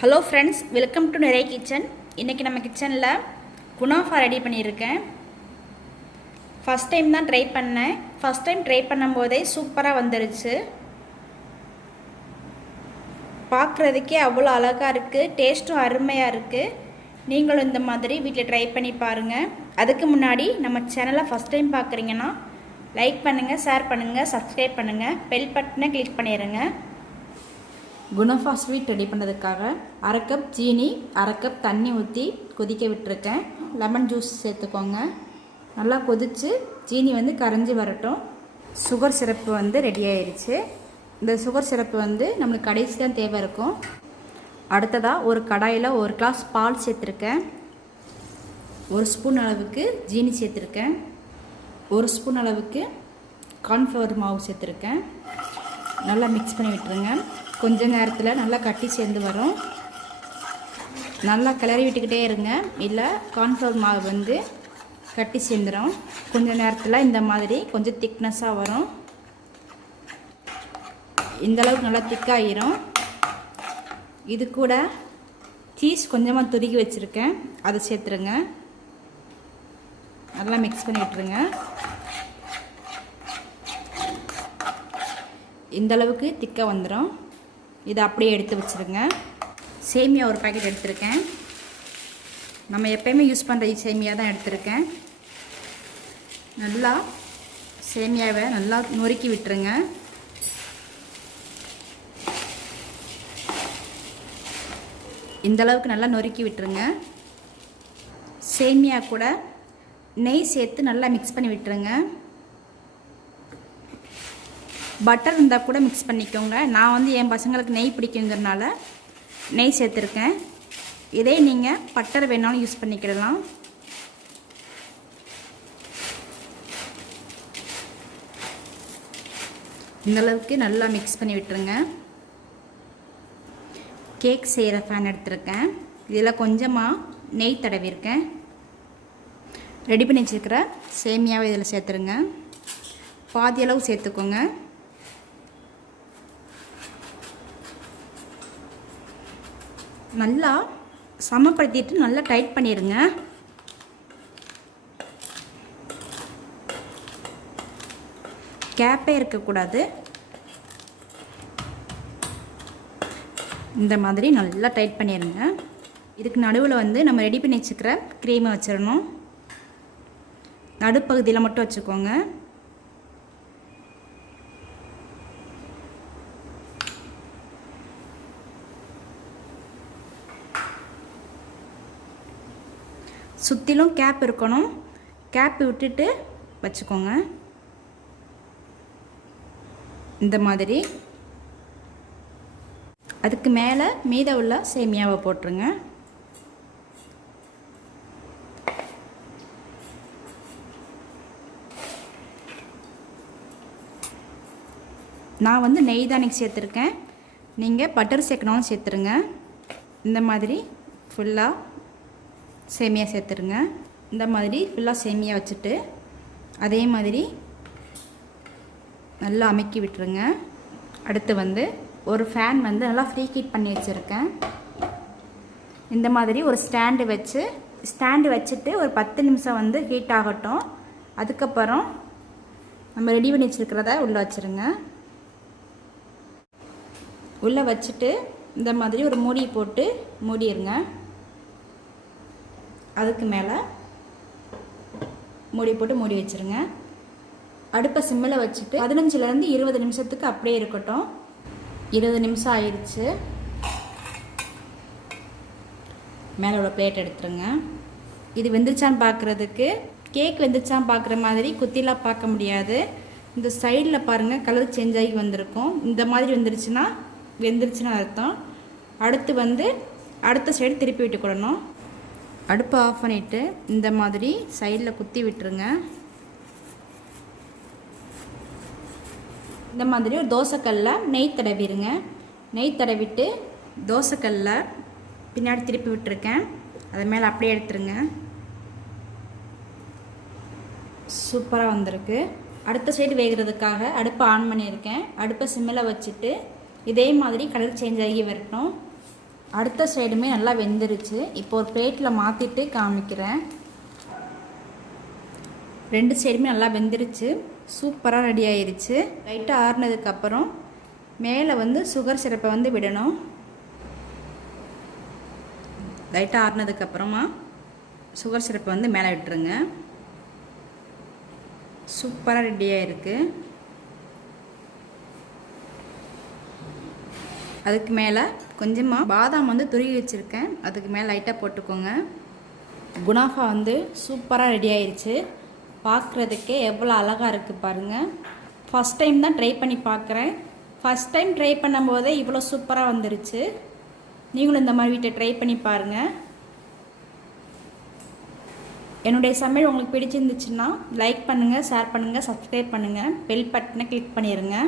Hello friends, welcome to நிறைய kitchen. இன்றைக்கி நம்ம கிச்சனில் குனாஃபா ரெடி பண்ணியிருக்கேன். ஃபஸ்ட் டைம் தான் ட்ரை பண்ணேன். ஃபஸ்ட் டைம் ட்ரை பண்ணும்போதே சூப்பராக வந்துருச்சு. பார்க்குறதுக்கே அவ்வளோ அழகாக இருக்குது, டேஸ்ட்டும் அருமையாக இருக்குது. நீங்களும் இந்த மாதிரி வீட்டில் ட்ரை பண்ணி பாருங்கள். அதுக்கு முன்னாடி நம்ம சேனலை ஃபஸ்ட் டைம் பார்க்குறீங்கன்னா லைக் பண்ணுங்கள், ஷேர் பண்ணுங்கள், சப்ஸ்கிரைப் பண்ணுங்கள், பெல் பட்டனை கிளிக் பண்ணிடுங்க. குனாஃபா ஸ்வீட் ரெடி பண்ணுறதுக்காக 1/2 கப் சீனி, 1/2 கப் தண்ணி ஊற்றி கொதிக்க விட்டுருக்கேன். லெமன் ஜூஸ் சேர்த்துக்கோங்க. நல்லா கொதித்து சீனி கரைஞ்சி வரட்டும். சுகர் சிரப்பு ரெடி ஆயிடுச்சு. இந்த சுகர் சிரப்பு நம்மளுக்கு கடைசி தான் தேவை இருக்கும். அடுத்ததாக ஒரு கடாயில் 1 கிளாஸ் பால் சேர்த்துருக்கேன். 1 ஸ்பூன் அளவுக்கு சீனி சேர்த்துருக்கேன். 1 ஸ்பூன் அளவுக்கு கார்ன்ஃப்ளவர் மாவு சேர்த்துருக்கேன். நல்லா மிக்ஸ் பண்ணி விட்டுருங்க. கொஞ்ச நேரத்தில் நல்லா கட்டி சேர்ந்து வரும். நல்லா கிளறி விட்டுக்கிட்டே இருங்க, இல்லை கார்ன்ஃப்ளவர் மாவு கட்டி சேர்ந்துடும். கொஞ்ச நேரத்தில் இந்த மாதிரி கொஞ்சம் திக்னஸாக வரும். இந்தளவுக்கு நல்லா திக்காகிடும். இது கூட சீஸ் கொஞ்சமாக துருக்கி வச்சுருக்கேன், அதை சேர்த்துருங்க. நல்லா மிக்ஸ் பண்ணி விட்டுருங்க. இந்தளவுக்கு திக்காக வந்துடும். இதை அப்படியே எடுத்து வச்சுருங்க. சேமியா ஒரு பாக்கெட் எடுத்திருக்கேன். நம்ம எப்போயுமே யூஸ் பண்ணுற சேமியா தான் எடுத்திருக்கேன். நல்லா சேமியாவை நல்லா நொறுக்கி விட்டுருங்க. இந்தளவுக்கு நல்லா நொறுக்கி விட்டுருங்க. சேமியா கூட நெய் சேர்த்து நல்லா மிக்ஸ் பண்ணி விட்டுருங்க. பட்டர் இருந்தால் கூட மிக்ஸ் பண்ணிக்கோங்க. நான் என் பசங்களுக்கு நெய் பிடிக்குங்கிறதுனால நெய் சேர்த்துருக்கேன். இதே நீங்கள் பட்டர் வேணாலும் யூஸ் பண்ணிக்கிடலாம். இந்தளவுக்கு நல்லா மிக்ஸ் பண்ணி விட்டுருங்க. கேக் செய்கிற ஃபேன் எடுத்துருக்கேன். இதில் கொஞ்சமாக நெய் தடவிருக்கேன். ரெடி பண்ணி வச்சுருக்கிற சேமியாவை இதில் சேர்த்துருங்க. பாதி அளவு சேர்த்துக்கோங்க. நல்லா சமப்படுத்திட்டு நல்லா டைட் பண்ணிடுங்க. கேப்பே இருக்கக்கூடாது. இந்த மாதிரி நல்லா டைட் பண்ணிடுங்க. இதுக்கு நடுவில் நம்ம ரெடி பண்ணி வச்சுக்கிற க்ரீமை வச்சிடணும். நடுப்பகுதியில் மட்டும் வச்சுக்கோங்க. சுற்றிலும் கேப் இருக்கணும். கேப் விட்டுட்டு வச்சுக்கோங்க. இந்த மாதிரி அதுக்கு மேலே மீத உள்ள சேமியாவை போட்டுருங்க. நான் நெய் தான் சேர்த்துருக்கேன். நீங்கள் பட்டர் சேர்க்கணும்னு சேர்த்துருங்க. இந்த மாதிரி ஃபுல்லாக சேமியா சேர்த்துருங்க. இந்த மாதிரி ஃபுல்லாக சேமியா வச்சுட்டு அதே மாதிரி நல்லா அமுக்கி விட்டுருங்க. அடுத்து ஒரு ஃபேன் நல்லா ஃப்ரீ ஹீட் பண்ணி வச்சுருக்கேன். இந்த மாதிரி ஒரு ஸ்டாண்டு வச்சுட்டு ஒரு 10 நிமிஷம் ஹீட் ஆகட்டும். அதுக்கப்புறம் நம்ம ரெடி பண்ணி வச்சுருக்கிறத உள்ளே வச்சுருங்க. உள்ளே வச்சுட்டு இந்த மாதிரி ஒரு மூடி போட்டு மூடிடுங்க. அதுக்கு மேலே மூடி போட்டு மூடி வச்சுருங்க. அடுப்பை சிம்மில் வச்சுட்டு 15லேருந்து 20 நிமிஷத்துக்கு அப்படியே இருக்கட்டும். 20 நிமிஷம் ஆயிடுச்சு. மேலே உள்ள பிளேட் எடுத்துருங்க. இது வெந்துருச்சான்னு பார்க்குறதுக்கு கேக் வெந்துருச்சான்னு பார்க்குற மாதிரி குத்திலாம் பார்க்க முடியாது. இந்த சைடில் பாருங்கள், கலர் சேஞ்ச் ஆகி வந்திருக்கும். இந்த மாதிரி வெந்துருச்சுன்னு அர்த்தம். அடுத்து அடுத்த சைடு திருப்பி விட்டுக்கிடணும். அடுப்பை ஆஃப் பண்ணிவிட்டு இந்த மாதிரி சைடில் குத்தி விட்டுருங்க. இந்த மாதிரி ஒரு தோசைக்கல்லில் நெய் தடவிடுங்க. நெய் தடவிட்டு தோசைக்கல்லில் பின்னாடி திருப்பி விட்டுருக்கேன். அது மேலே அப்படியே எடுத்துருங்க. சூப்பராக வந்திருக்கு. அடுத்த சைடு வேகிறதுக்காக அடுப்பை ஆன் பண்ணியிருக்கேன். அடுப்பை சிம்மில் வச்சுட்டு இதே மாதிரி கலர் சேஞ்ச் ஆகி வரட்டும். அடுத்த சைடுமே நல்லா வெந்துருச்சு. இப்போ ஒரு பிளேட்டில் மாற்றிட்டு காமிக்கிறேன். 2 சைடுமே நல்லா வெந்துருச்சு. சூப்பராக ரெடி ஆயிருச்சு. லைட்டாக ஆறுனதுக்கப்புறம் மேலே வந்து சுகர் சிரப்பை வந்து விடணும். லைட்டாக ஆறுனதுக்கப்புறமா சுகர் சிரப்பை வந்து மேலே விட்டுருங்க. சூப்பராக ரெடி ஆயிருக்கு. அதுக்கு மேலே கொஞ்சமாக பாதாம் வந்து துருவி வச்சுருக்கேன், அதுக்கு மேலே லைட்டாக போட்டுக்கோங்க. குனாஃபா வந்து சூப்பராக ரெடி ஆயிடுச்சு. பார்க்குறதுக்கே எவ்வளோ அழகாக இருக்குது பாருங்கள். ஃபஸ்ட் டைம் தான் ட்ரை பண்ணி பார்க்குறேன். ஃபஸ்ட் டைம் ட்ரை பண்ணும்போதே இவ்வளோ சூப்பராக வந்துருச்சு. நீங்களும் இந்த மாதிரி வீட்டை ட்ரை பண்ணி பாருங்கள். என்னுடைய சமையல் உங்களுக்கு பிடிச்சிருந்துச்சுன்னா லைக் பண்ணுங்கள், ஷேர் பண்ணுங்கள், சப்ஸ்கிரைப் பண்ணுங்கள், பெல் பட்டனை கிளிக் பண்ணிடுங்க.